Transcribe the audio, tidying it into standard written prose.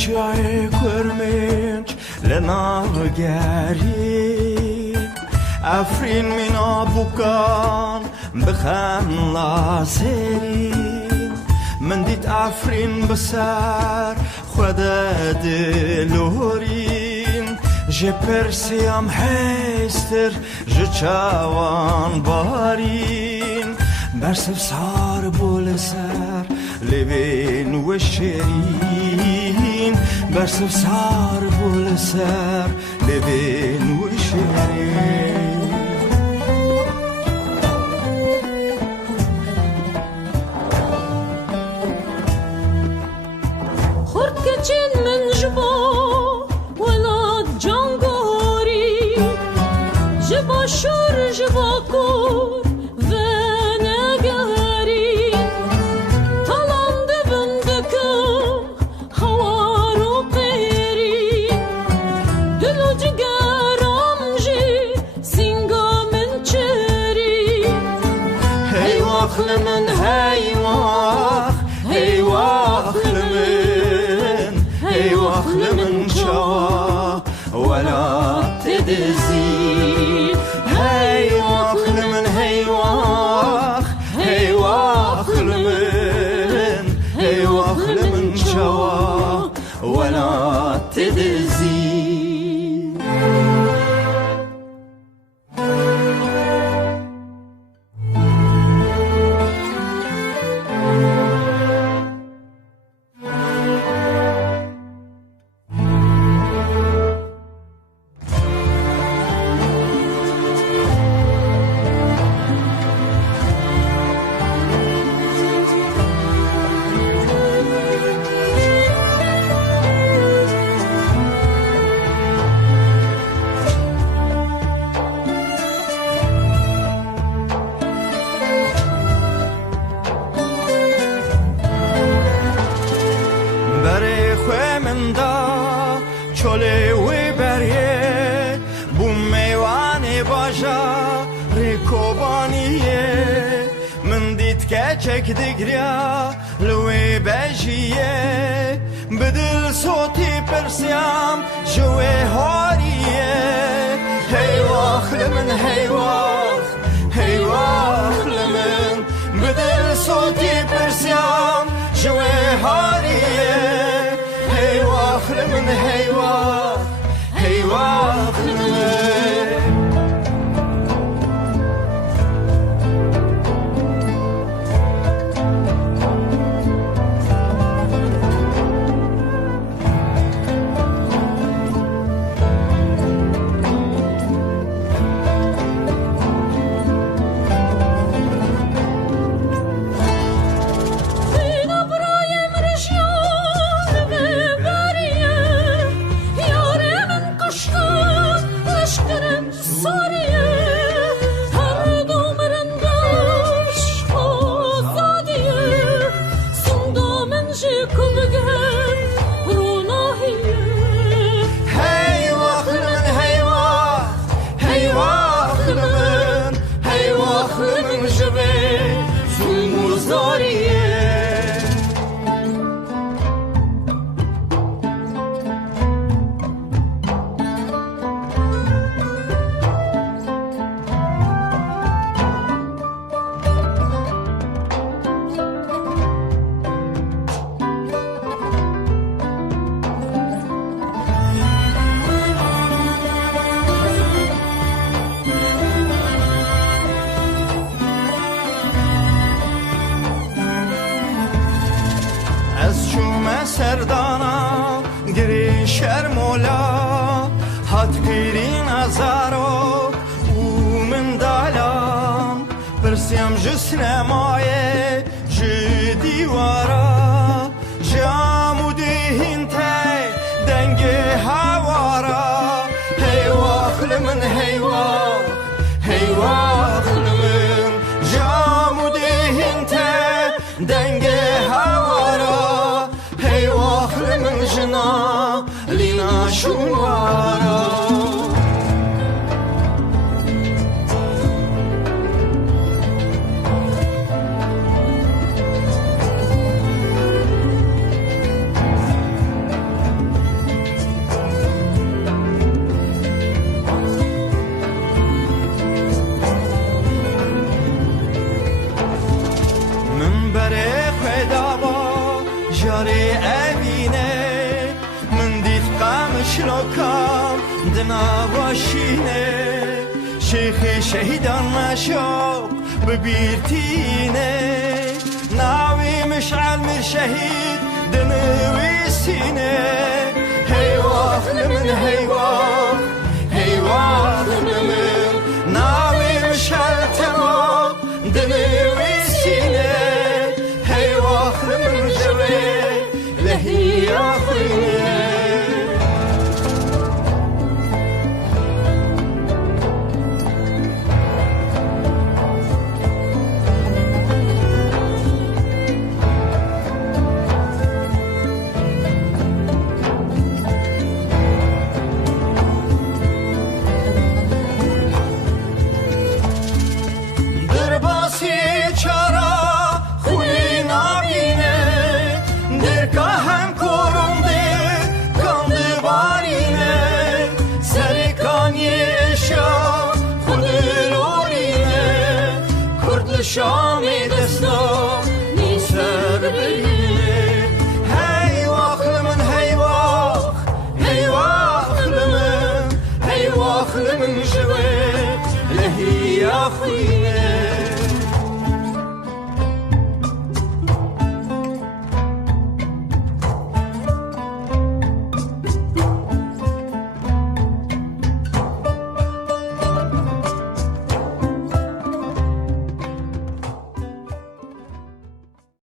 چای کرمنج لناگری افرین مینا بکان بخن لاسرین من دیت افرین بسر خدا دلورین جه پرسیم هستر جه چوان بارین برسف سار بول سر لبین و شیرین برسف سار بول سر لبین و شیرین خورد کچین من جبا ولاد جانگاری جبا شور جبا کور من هيواخ لمن شوا ولا تدزي هيواخ لمن شوا ولا تدزي چله و بریه بوم میوانی باجا ریکوبانیه من دید که چک دیگریا لوی بجیه بدل صوتی پرسیم جوه هاریه هیواخ لمن هیواخ لمن بدل صوتی پرسیم جوه هاریه هيواخ لمن هيواخ لمن سردانا گری شرمولا هات گیرین ازارو و من دالام برسیم جسن مایه جدیوارا جامودی هنتای دنگ هوارا هیواخ لمن هیواخ لمن جامودی هنتای دنگ هوارا هيواخ لمن جنا لنا شوارا نواشینه شیخ شهیدان مشوق ببیرتینه ناوی مشعل مر شهید دنوی سینه هیواخ من هیواخ هیواخ من ناوی مشعل تمام دنوی سینه هیواخ من جوی لهی آخینه شامی دستا نیسر بینه هیواخ لمن هیواخ هیواخ لمن هیواخ لمن جوه لهی آخینه